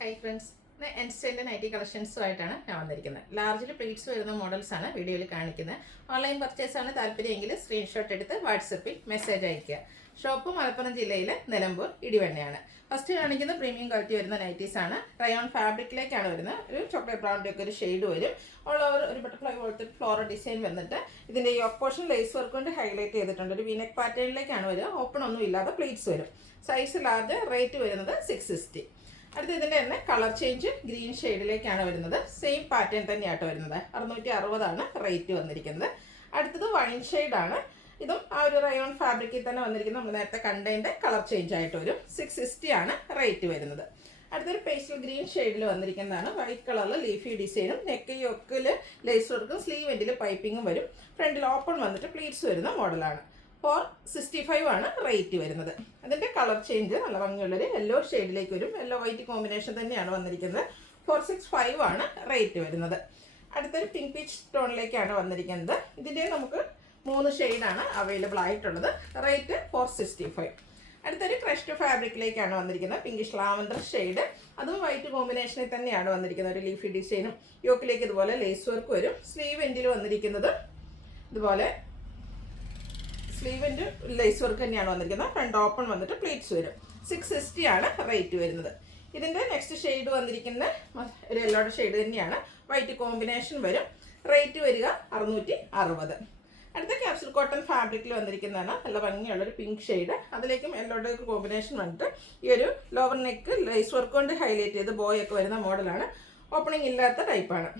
Hi friends, ഇന്ന് N സ്റ്റൈലിൻ്റെ nightie കളക്ഷൻസുമായിട്ടാണ് ഞാൻ വന്നിരിക്കുന്നത്. ലാർജിൽ പ്ലീറ്റ്സ് വരുന്ന മോഡൽസാണ് വീഡിയോയിൽ കാണിക്കുന്നത്. ഓൺലൈൻ പർച്ചേസാണ് താല്പര്യമെങ്കിൽ സ്ക്രീൻഷോട്ട് എടുത്ത് വാട്സപ്പിൽ മെസ്സേജ് അയയ്ക്കുക. ഷോപ്പ് മലപ്പുറം ജില്ലയിലെ നിലമ്പൂർ ഇടിവണ്ണയാണ്. ഫസ്റ്റ് കാണിക്കുന്ന പ്രീമിയം ക്വാളിറ്റി വരുന്ന നൈറ്റീസാണ്. റയോൺ ഫാബ്രിക്കിലേക്കാണ് വരുന്നത്. ഒരു ചോക്ലേറ്റ് ബ്രൗണിൻ്റെ ഒക്കെ ഒരു ഷെയ്ഡ് വരും. ഓൾ ഓവർ ഒരു ബട്ടർഫ്ലൈ പോലത്തെ ഫ്ലോറൽ ഡിസൈൻ വന്നിട്ട് ഇതിൻ്റെ ഈ പോർഷൻ ലേസ് വർക്ക് കൊണ്ട് ഹൈലൈറ്റ് ചെയ്തിട്ടുണ്ട്. ഒരു വീനെക്ക് പാറ്റേണിലേക്കാണ് വരിക. ഓപ്പൺ ഒന്നും ഇല്ലാതെ പ്ലീറ്റ്സ് വരും. സൈസ് ലാർജ്, റേറ്റ് വരുന്നത് 660. അടുത്ത ഇതിൻ്റെ തന്നെ കളർ ചേഞ്ച് ഗ്രീൻ ഷെയ്ഡിലേക്കാണ് വരുന്നത്. സെയിം പാറ്റേൺ തന്നെയാട്ടോ വരുന്നത്. 660 റേറ്റ് വന്നിരിക്കുന്നത്. അടുത്തത് വൈൻ ഷെയ്ഡാണ്. ഇതും ആ ഒരു റയോൺ ഫാബ്രിക്കിൽ തന്നെ വന്നിരിക്കുന്നത്. നമ്മൾ നേരത്തെ കണ്ടതിൻ്റെ കളർ ചേഞ്ച് ആയിട്ട് വരും. 660 റേറ്റ് വരുന്നത്. അടുത്തൊരു പേസ്റ്റൽ ഗ്രീൻ ഷെയ്ഡിൽ വന്നിരിക്കുന്നതാണ്. വൈറ്റ് കളറിൽ ലീഫി ഡിസൈനും നെക്ക് യോക്കിൽ ലേസ് വർക്കും സ്ലീവ് എൻഡിൽ പൈപ്പിങ്ങും വരും. ഫ്രണ്ടിൽ ഓപ്പൺ വന്നിട്ട് പ്ലീറ്റ്സ് വരുന്ന മോഡലാണ്. 465 റേറ്റ് വരുന്നത്. അതിൻ്റെ കളർ ചേഞ്ച് നല്ല ഭംഗിയുള്ളൊരു യെല്ലോ ഷെയ്ഡിലേക്ക് വരും. യെല്ലോ വൈറ്റ് കോമ്പിനേഷൻ തന്നെയാണ് വന്നിരിക്കുന്നത്. 465 റേറ്റ് വരുന്നത്. അടുത്തൊരു പിങ്ക് പീച്ച് ടോണിലേക്കാണ് വന്നിരിക്കുന്നത്. ഇതിൻ്റെ നമുക്ക് 3 ഷെയ്ഡാണ് അവൈലബിൾ ആയിട്ടുള്ളത്. റേറ്റ് 465. അടുത്തൊരു ക്രഷ്ഡ് ഫാബ്രിക്കിലേക്കാണ് വന്നിരിക്കുന്നത്. പിങ്കിഷ് ലാവൻഡർ ഷെയ്ഡ്, അതും വൈറ്റ് കോമ്പിനേഷനിൽ തന്നെയാണ് വന്നിരിക്കുന്നത്. ഒരു ലീഫി ഡിസൈനും യോക്കിലേക്ക് ഇതുപോലെ ലേസ് വർക്ക് വരും. സ്ലീവ് എൻഡിൽ വന്നിരിക്കുന്നത് ഇതുപോലെ സ്ലീവ് എൻഡ് ലേസ് വർക്ക് തന്നെയാണ് വന്നിരിക്കുന്നത്. ഫ്രണ്ട് ഓപ്പൺ വന്നിട്ട് പ്ലീറ്റ്സ് വരും. 660 റേറ്റ് വരുന്നത്. ഇതിൻ്റെ നെക്സ്റ്റ് ഷെയ്ഡ് വന്നിരിക്കുന്ന ഒരു യെല്ലോയുടെ ഷെയ്ഡ് തന്നെയാണ്. വൈറ്റ് കോമ്പിനേഷൻ വരും. റേറ്റ് വരിക 660. അടുത്ത ക്യാപ്സൂൾ കോട്ടൺ ഫാബ്രിക്കിൽ വന്നിരിക്കുന്നതാണ്. നല്ല ഭംഗിയുള്ളൊരു പിങ്ക് ഷെയ്ഡ്. അതിലേക്കും യെല്ലോയുടെ കോമ്പിനേഷൻ വന്നിട്ട് ഈ ഒരു ലോവർ നെക്ക് ലേസ് വർക്ക് കൊണ്ട് ഹൈലൈറ്റ് ചെയ്ത് ബോയൊക്കെ വരുന്ന മോഡലാണ്. ഓപ്പണിംഗ് ഇല്ലാത്ത ടൈപ്പാണ്.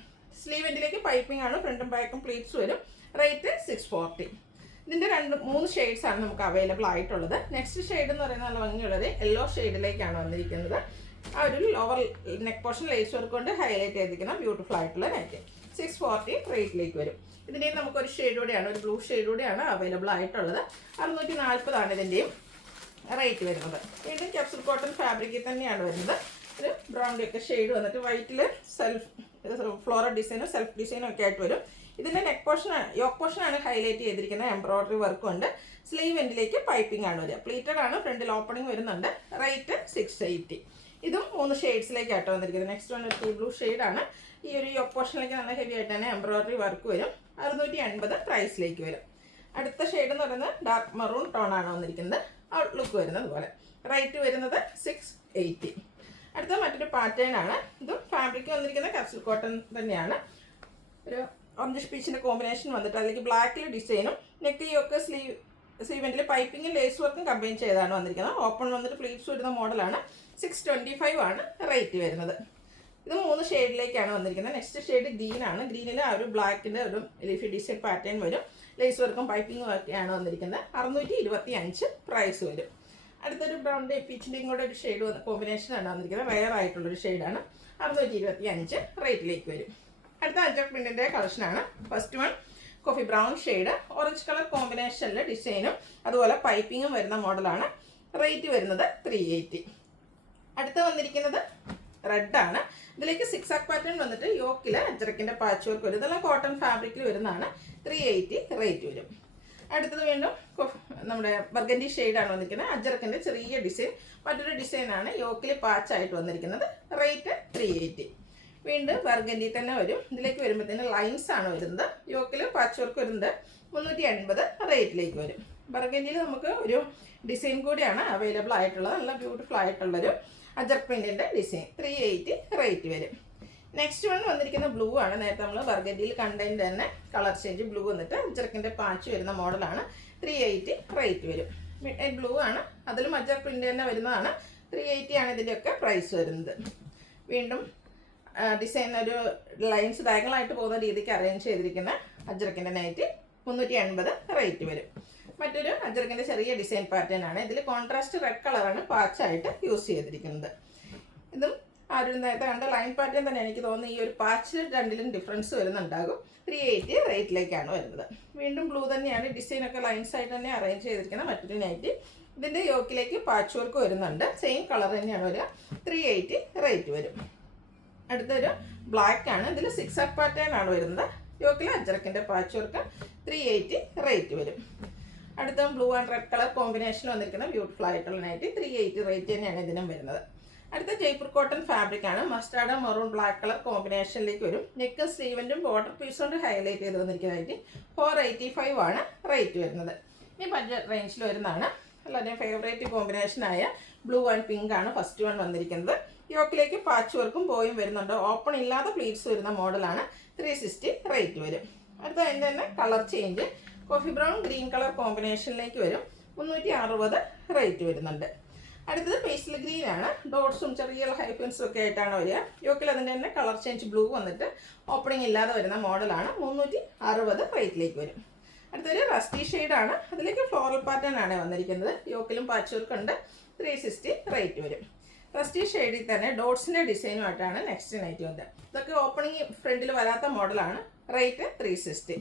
സ്ലീവ് എൻഡിലേക്ക് പൈപ്പിംഗ് ആണ്. ഫ്രണ്ടും ബാക്കും പ്ലീറ്റ്സ് വരും. റേറ്റ് 640. ഇതിൻ്റെ 3 ഷെയ്ഡ്സാണ് നമുക്ക് അവൈലബിൾ ആയിട്ടുള്ളത്. നെക്സ്റ്റ് ഷെയ്ഡ് എന്ന് പറയുന്നത് നല്ല ഭംഗിയുള്ളത് യെല്ലോ ഷെയ്ഡിലേക്കാണ് വന്നിരിക്കുന്നത്. ആ ഒരു lower neck portion lace work കൊണ്ട് ഹൈലൈറ്റ് ചെയ്തിരിക്കുന്ന ബ്യൂട്ടിഫുൾ ആയിട്ടുള്ള നൈറ്റ്. 640 റേറ്റിലേക്ക് വരും. ഇതിൻ്റെയും നമുക്കൊരു ഷെയ്ഡ് കൂടെയാണ്, ഒരു ബ്ലൂ ഷെയ്ഡ് കൂടെയാണ് അവൈലബിൾ ആയിട്ടുള്ളത്. 640 ഇതിൻ്റെയും റേറ്റ് വരുന്നത്. വീണ്ടും ക്യാപ്സൂൾ കോട്ടൺ ഫാബ്രിക്കിൽ തന്നെയാണ് വരുന്നത്. ഒരു ബ്രൗണിൻ്റെ ഒക്കെ ഷെയ്ഡ് വന്നിട്ട് വൈറ്റിൽ ഫ്ലോറൽ ഡിസൈനും സെൽഫ് ഡിസൈനും ഒക്കെ ആയിട്ട് വരും. ഇതിൻ്റെ നെക്ക് പോർഷൻ യോക്ക് പോർഷനാണ് ഹൈലൈറ്റ് ചെയ്തിരിക്കുന്നത്. എംബ്രോയിഡറി വർക്ക് ഉണ്ട്. സ്ലീവ് എൻഡിലേക്ക് പൈപ്പിംഗ് ആണ് വരിക. പ്ലീറ്റഡ് ആണ്. ഫ്രണ്ടിൽ ഓപ്പണിംഗ് വരുന്നുണ്ട്. റേറ്റ് 680. ഇതും 3 ഷെയ്ഡ്സിലേക്കാട്ടോ വന്നിരിക്കുന്നത്. നെക്സ്റ്റ് വൺ ഒരു ബ്ലൂ ഷെയ്ഡാണ്. ഈ ഒരു യോക്ക് പോർഷനിലേക്ക് നല്ല ഹെവി ആയിട്ട് തന്നെ എംബ്രോയിഡറി വർക്ക് വരും. 680 പ്രൈസിലേക്ക് വരും. അടുത്ത ഷെയ്ഡ് എന്ന് പറയുന്നത് ഡാർക്ക് മറൂൺ ടോൺ ആണ് വന്നിരിക്കുന്നത്. ഔട്ട്ലുക്ക് വരുന്നത് പോലെ. റേറ്റ് വരുന്നത് 680. അടുത്ത മറ്റൊരു പാറ്റേൺ ആണ്. ഇതും ഫാബ്രിക് വന്നിരിക്കുന്നത് ക്യാപ്സൂൾ കോട്ടൺ തന്നെയാണ്. ഒരു ഓറഞ്ച് പീച്ചിൻ്റെ കോമ്പിനേഷൻ വന്നിട്ട് അതിലേക്ക് ബ്ലാക്കിൽ ഡിസൈനും നെക്ക് യോക്ക് സ്ലീവ് എൻഡിൽ പൈപ്പിങ്ങും ലേസ് വർക്കും കമ്പൈൻ ചെയ്താണ് വന്നിരിക്കുന്നത്. ഓപ്പൺ വന്നിട്ട് പ്ലീറ്റ്സ് വരുന്ന മോഡലാണ്. 625 റേറ്റ് വരുന്നത്. ഇത് 3 ഷെയ്ഡിലേക്കാണ് വന്നിരിക്കുന്നത്. നെക്സ്റ്റ് ഷെയ്ഡ് ഗ്രീൻ ആണ്. ഗ്രീനിൽ ആ ഒരു ബ്ലാക്കിൻ്റെ ഒരു ലീഫി ഡിസൈൻ പാറ്റേൺ വരും. ലേസ് വർക്കും പൈപ്പിങ്ങും ഒക്കെയാണ് വന്നിരിക്കുന്നത്. 625 പ്രൈസ് വരും. അടുത്തൊരു ബ്രൗണിൻ്റെ പീച്ചിൻ്റെയും കൂടെ ഒരു ഷെയ്ഡ് കോമ്പിനേഷനാണ് വന്നിരിക്കുന്നത്. റെയർ ആയിട്ടുള്ളൊരു ഷെയ്ഡാണ്. 625 റേറ്റിലേക്ക് വരും. അടുത്ത അജക് പ്രിന്റിൻ്റെ കളക്ഷനാണ്. First one coffee brown shade, orange colour കോമ്പിനേഷനിൽ ഡിസൈനും അതുപോലെ പൈപ്പിങ്ങും വരുന്ന മോഡലാണ്. റേറ്റ് വരുന്നത് 380. അടുത്ത് വന്നിരിക്കുന്നത് റെഡാണ്. ഇതിലേക്ക് സിക്സാക് പാറ്റേൺ വന്നിട്ട് യോക്കിൽ അജറക്കിൻ്റെ പാച്ച് വർക്ക് വരും. ഇതെല്ലാം കോട്ടൺ ഫാബ്രിക്കിൽ വരുന്നതാണ്. 380 റേറ്റ് വരും. അടുത്തത് വീണ്ടും നമ്മുടെ ബർഗൻഡി ഷെയ്ഡാണ് വന്നിരിക്കുന്നത്. അജറക്കിൻ്റെ ചെറിയ ഡിസൈൻ, മറ്റൊരു ഡിസൈനാണ് യോക്കിൽ പാച്ചായിട്ട് വന്നിരിക്കുന്നത്. റേറ്റ് 380. വീണ്ടും ബർഗൻഡി തന്നെ വരും. ഇതിലേക്ക് വരുമ്പോഴത്തേന് ലൈൻസ് ആണ് വരുന്നത്. യോക്കിൽ പാച്ച് വർക്ക് വരുന്നത്. 380 റേറ്റിലേക്ക് വരും. ബർഗൻഡിയിൽ നമുക്ക് ഒരു ഡിസൈൻ കൂടിയാണ് അവൈലബിൾ ആയിട്ടുള്ളത്. നല്ല ബ്യൂട്ടിഫുൾ ആയിട്ടുള്ളൊരു അജർ പ്രിൻറ്റിൻ്റെ ഡിസൈൻ. 380 റേറ്റ് വരും. നെക്സ്റ്റ് വൺ വന്നിരിക്കുന്ന ബ്ലൂ ആണ്. നേരത്തെ നമ്മൾ ബർഗൻഡിയിൽ കണ്ടതിൻ്റെ തന്നെ കളർ ചേഞ്ച് ബ്ലൂ വന്നിട്ട് അജറക്കിൻ്റെ പാച്ച് വരുന്ന മോഡലാണ്. 380 റേറ്റ് വരും. മിഡ് നൈറ്റ് ബ്ലൂ ആണ്. അതിലും അജർ പ്രിൻ്റ് തന്നെ വരുന്നതാണ്. 380 ഇതിൻ്റെയൊക്കെ പ്രൈസ് വരുന്നത്. വീണ്ടും ഡിസൈൻ ഒരു ലൈൻസ് ഡയഗണലായിട്ട് പോകുന്ന രീതിക്ക് അറേഞ്ച് ചെയ്തിരിക്കുന്ന അജറക്കിൻ്റെ നൈറ്റ് 380 റേറ്റ് വരും. മറ്റൊരു അജറക്കിൻ്റെ ചെറിയ ഡിസൈൻ പാറ്റേൺ ആണ്. ഇതിൽ കോൺട്രാസ്റ്റ് റെഡ് കളറാണ് പാച്ചായിട്ട് യൂസ് ചെയ്തിരിക്കുന്നത്. ഇതും ആ ഒരു നേരത്തെ കണ്ട ലൈൻ പാറ്റേൺ തന്നെ എനിക്ക് തോന്നുന്നു. ഈ ഒരു പാച്ച് രണ്ടിലും ഡിഫറൻസ് വരുന്നുണ്ടാകും. 380 റേറ്റിലേക്കാണ് വരുന്നത്. വീണ്ടും ബ്ലൂ തന്നെയാണ്. ഡിസൈനൊക്കെ ലൈൻസ് ആയിട്ട് തന്നെ അറേഞ്ച് ചെയ്തിരിക്കുന്ന മറ്റൊരു നൈറ്റ്. ഇതിൻ്റെ യോക്കിലേക്ക് പാച്ച് വർക്ക് വരുന്നുണ്ട്. സെയിം കളർ തന്നെയാണ് വരിക. 380 റേറ്റ് വരും. അടുത്തൊരു ബ്ലാക്ക് ആണ്. ഇതിൽ സിക്സാക് പാറ്റേൺ ആണ് വരുന്നത്. യോക്കിൽ അജറക്കിൻ്റെ പാച്ച് വർക്ക്. 380 റേറ്റ് വരും. അടുത്ത blue and red colour combination വന്നിരിക്കുന്ന ബ്യൂട്ടിഫുൾ ആയിട്ടുള്ള നൈറ്റ്. 380 റേറ്റ് തന്നെയാണ് ഇതിനും വരുന്നത്. അടുത്ത ജയ്പൂർ കോട്ടൺ ഫാബ്രിക് ആണ്. മസ്റ്റാർഡ് മെറൂൺ ബ്ലാക്ക് കളർ കോമ്പിനേഷനിലേക്ക് വരും. നെക്ക് സ്ലീവൻറ്റും ബോർഡർ പീസ് കൊണ്ട് ഹൈലൈറ്റ് ചെയ്ത് വന്നിരിക്കുന്നതായിട്ട് 485 ആണ് റേറ്റ് വരുന്നത്. ഈ ബഡ്ജറ്റ് റേഞ്ചിൽ വരുന്നതാണ്. എല്ലാവരുടെയും ഫേവറേറ്റ് കോമ്പിനേഷനായ ബ്ലൂ ആൻഡ് പിങ്ക് ആണ് ഫസ്റ്റ് വൺ വന്നിരിക്കുന്നത്. യോക്കിലേക്ക് പാച്ച് വർക്കും ബോയും വരുന്നുണ്ട്. ഓപ്പൺ ഇല്ലാതെ പ്ലീറ്റ്സ് വരുന്ന മോഡലാണ്. 360 റേറ്റ് വരും. അടുത്ത അതിൻ്റെ തന്നെ colour change coffee brown green colour കോമ്പിനേഷനിലേക്ക് വരും. 360 റേറ്റ് വരുന്നുണ്ട്. അടുത്തത് പേസ്റ്റൽ ഗ്രീൻ ആണ്. ഡോട്ട്സും ചെറിയ ഹൈഫൻസും ഒക്കെ ആയിട്ടാണ് വരിക. യോക്കിൽ അതിൻ്റെ തന്നെ കളർ ചേഞ്ച് ബ്ലൂ വന്നിട്ട് ഓപ്പണിംഗ് ഇല്ലാതെ വരുന്ന മോഡലാണ്. 360 റേറ്റിലേക്ക് വരും. അടുത്തൊരു റസ്റ്റി ഷെയ്ഡാണ്. അതിലേക്ക് ഫ്ലോറൽ പാറ്റേൺ ആണ് വന്നിരിക്കുന്നത്. യോക്കിലും പാച്ച് വർക്ക് ഉണ്ട്. 360 റേറ്റ് വരും. റസ്റ്റി ഷെയ്ഡിൽ തന്നെ ഡോട്ട്സിൻ്റെ ഡിസൈനുമായിട്ടാണ് നെക്സ്റ്റ് നൈറ്റ് വന്നത്. ഇതൊക്കെ ഓപ്പണിംഗ് ഫ്രണ്ടിൽ വരാത്ത മോഡലാണ്. റേറ്റ് 360.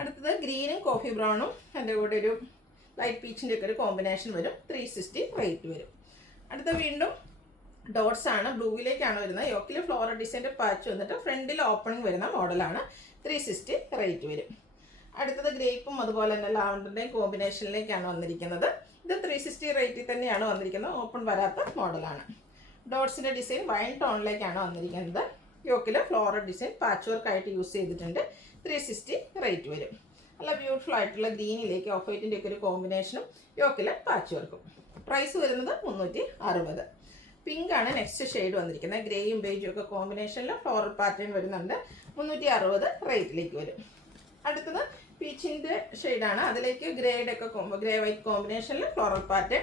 അടുത്തത് ഗ്രീനും കോഫി ബ്രൗണും അതിൻ്റെ കൂടെ ഒരു ലൈറ്റ് പീച്ചിൻ്റെ ഒക്കെ ഒരു കോമ്പിനേഷൻ വരും. 360 റേറ്റ് വരും. അടുത്ത വീണ്ടും ഡോട്ട്സ് ആണ്. ബ്ലൂവിലേക്കാണ് വരുന്നത്. യോക്കിൽ ഫ്ലോറൽ ഡിസൈൻ്റെ പാച്ച് വന്നിട്ട് ഫ്രണ്ടിൽ ഓപ്പണിംഗ് വരുന്ന മോഡലാണ്. 360 റേറ്റ് വരും. അടുത്തത് ഗ്രേപ്പും അതുപോലെ തന്നെ ലാവൻഡറിൻ്റെയും കോമ്പിനേഷനിലേക്കാണ് വന്നിരിക്കുന്നത്. ഇത് 360 റേറ്റിൽ തന്നെയാണ് വന്നിരിക്കുന്നത്. ഓപ്പൺ വരാത്ത മോഡലാണ്. ഡോട്ട്സിൻ്റെ ഡിസൈൻ വൈൻ ടോണിലേക്കാണ് വന്നിരിക്കുന്നത്. യോക്കിൽ ഫ്ലോറൽ ഡിസൈൻ പാച്ച് വർക്ക് ആയിട്ട് യൂസ് ചെയ്തിട്ടുണ്ട്. 360 റേറ്റ് വരും. നല്ല ബ്യൂട്ടിഫുൾ ആയിട്ടുള്ള ഗ്രീനിലേക്ക് ഓഫ് വൈറ്റിൻ്റെ ഒക്കെ ഒരു കോമ്പിനേഷനും യോക്കിൽ പാച്ച് വർക്കും. പ്രൈസ് വരുന്നത് 360. പിങ്ക് ആണ് നെക്സ്റ്റ് ഷെയ്ഡ് വന്നിരിക്കുന്നത്. ഗ്രേയും ബേജും ഒക്കെ കോമ്പിനേഷനിൽ ഫ്ലോറൽ പാറ്റേൺ വരുന്നുണ്ട്. 360 റേറ്റിലേക്ക് വരും. അടുത്തത് പീച്ചിൻ്റെ ഷെയ്ഡാണ്. അതിലേക്ക് ഗ്രേ വൈറ്റ് കോമ്പിനേഷനിൽ ഫ്ലോറൽ പാറ്റേൺ.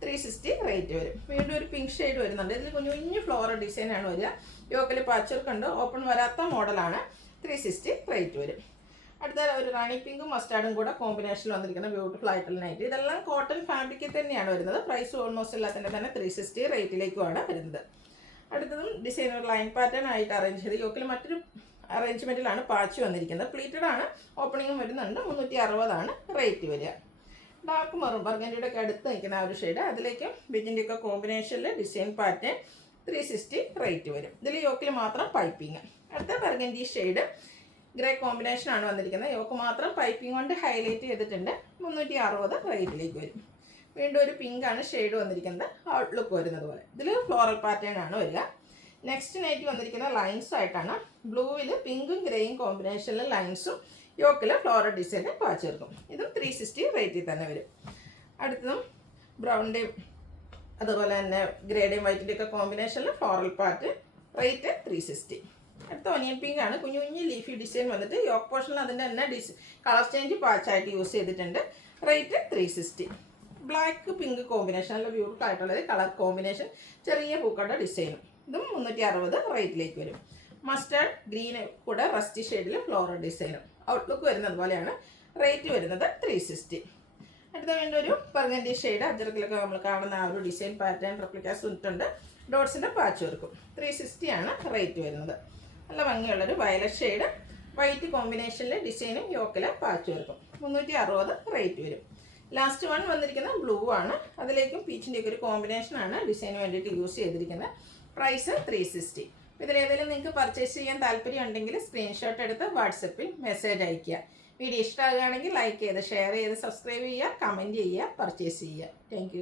360 റേറ്റ് വരും. വീണ്ടും ഒരു പിങ്ക് ഷെയ്ഡ് വരുന്നുണ്ട്. ഇതിൽ കുഞ്ഞു ഫ്ലോറൽ ഡിസൈനാണ് വരിക. യോക്കിൽ പാച്ച് വർക്ക് ഉണ്ട്. ഓപ്പൺ വരാത്ത മോഡലാണ്. 360 റേറ്റ് വരും. അടുത്ത ഒരു റാണി പിങ്കും മസ്റ്റാർഡും കൂടെ കോമ്പിനേഷനിൽ വന്നിരിക്കുന്ന ബ്യൂട്ടിഫുൾ ആയിട്ടുള്ള നൈറ്റ്. ഇതെല്ലാം കോട്ടൺ ഫാബ്രിക്കിൽ തന്നെയാണ് വരുന്നത്. പ്രൈസ് ഓൾമോസ്റ്റ് എല്ലാത്തിൻ്റെ തന്നെ 360 റേറ്റിലേക്കുമാണ് വരുന്നത്. അടുത്തതും ഡിസൈൻ ഒരു ലൈൻ പാറ്റേൺ ആയിട്ട് അറേഞ്ച് ചെയ്ത് യോക്കിൽ മറ്റൊരു അറേഞ്ച്മെൻറ്റിലാണ് പാച്ച് വന്നിരിക്കുന്നത്. പ്ലീറ്റഡ് ആണ്. ഓപ്പണിങ്ങും വരുന്നുണ്ട്. 360 റേറ്റ് വരിക. ഡാർക്ക് മെറൂൺ ബർഗൻഡിയുടെ ഒക്കെ അടുത്ത് നിൽക്കുന്ന ആ ഒരു ഷെയ്ഡ്. അതിലേക്ക് ബിജിൻ്റെ ഒക്കെ കോമ്പിനേഷനിൽ ഡിസൈൻ പാറ്റേൺ. 360 റേറ്റ് വരും. ഇതിൽ യോക്കിൽ മാത്രം പൈപ്പിങ്. അടുത്ത ബർഗൻഡി ഷെയ്ഡ് ഗ്രേ കോമ്പിനേഷൻ ആണ് വന്നിരിക്കുന്നത്. യോക്ക് മാത്രം പൈപ്പിംഗ് കൊണ്ട് ഹൈലൈറ്റ് ചെയ്തിട്ടുണ്ട്. 360 റേറ്റിലേക്ക് വരും. വീണ്ടും ഒരു പിങ്ക് ആണ് ഷെയ്ഡ് വന്നിരിക്കുന്നത്. ഔട്ട്ലുക്ക് വരുന്നത് പോലെ. ഇതിൽ ഫ്ലോറൽ പാറ്റേൺ ആണ് വരിക. നെക്സ്റ്റ് നൈറ്റ് വന്നിരിക്കുന്ന ലൈൻസ് ആയിട്ടാണ്. ബ്ലൂവിൽ പിങ്കും ഗ്രേയും കോമ്പിനേഷനിൽ ലൈൻസും യോക്കിൽ ഫ്ലോറൽ ഡിസൈന് പാച്ച് ചേർക്കും. ഇതും 360 റേറ്റിൽ തന്നെ വരും. അടുത്തതും ബ്രൗണിൻ്റെയും അതുപോലെ തന്നെ ഗ്രേഡേയും വൈറ്റിൻ്റെ ഒക്കെ കോമ്പിനേഷനിൽ ഫ്ലോറൽ പാറ്റ്. റേറ്റ് 360. അടുത്ത ഒനിയൻ പിങ്ക് ആണ്. കുഞ്ഞു ലീഫി ഡിസൈൻ വന്നിട്ട് യോക്ക് പോർഷനിൽ അതിൻ്റെ തന്നെ കളർ ചേഞ്ച് പാച്ചായിട്ട് യൂസ് ചെയ്തിട്ടുണ്ട്. റേറ്റ് 360. ബ്ലാക്ക് പിങ്ക് കോമ്പിനേഷൻ നല്ല ബ്യൂട്ടിഫുൾ ആയിട്ടുള്ളത് കളർ കോമ്പിനേഷൻ. ചെറിയ പൂക്കളുടെ ഡിസൈനും. ഇതും 360 റേറ്റിലേക്ക് വരും. മസ്റ്റാർഡ് ഗ്രീന് കൂടെ റസ്റ്റി ഷെയ്ഡിൽ ഫ്ലോറൽ ഡിസൈനും. ഔട്ട്ലുക്ക് വരുന്നത് പോലെയാണ്. റേറ്റ് വരുന്നത് 360. അടുത്ത വീണ്ടും ഒരു ബർഗൻഡി ഷെയ്ഡ്. അജറക്കിലൊക്കെ നമ്മൾ കാണുന്ന ആ ഒരു ഡിസൈൻ പാറ്റേൺ റെപ്ലിക്കാസ് വന്നിട്ടുണ്ട്. ഡോട്ട്സിൻ്റെ പാച്ച് വർക്കും. 360 ആണ് റേറ്റ് വരുന്നത്. നല്ല ഭംഗിയുള്ളൊരു വയലറ്റ് ഷെയ്ഡ്. വൈറ്റ് കോമ്പിനേഷനിൽ ഡിസൈനും യോക്കിൽ പാച്ച് വർക്കും. 360 റേറ്റ് വരും. ലാസ്റ്റ് വൺ വന്നിരിക്കുന്നത് ബ്ലൂ ആണ്. അതിലേക്കും പീച്ചിൻ്റെ ഒക്കെ ഒരു കോമ്പിനേഷനാണ് ഡിസൈന് വേണ്ടിയിട്ട് യൂസ് ചെയ്തിരിക്കുന്നത്. പ്രൈസ് 360. ഇതിലേതെങ്കിലും നിങ്ങൾക്ക് പർച്ചേസ് ചെയ്യാൻ താല്പര്യം ഉണ്ടെങ്കിൽ സ്ക്രീൻഷോട്ട് എടുത്ത് വാട്സപ്പിൽ മെസ്സേജ് അയയ്ക്കുക. വീഡിയോ ഇഷ്ടമാകുകയാണെങ്കിൽ ലൈക്ക് ചെയ്ത് ഷെയർ ചെയ്ത് സബ്സ്ക്രൈബ് ചെയ്യുക, കമൻറ്റ് ചെയ്യുക, പർച്ചേസ് ചെയ്യുക. താങ്ക്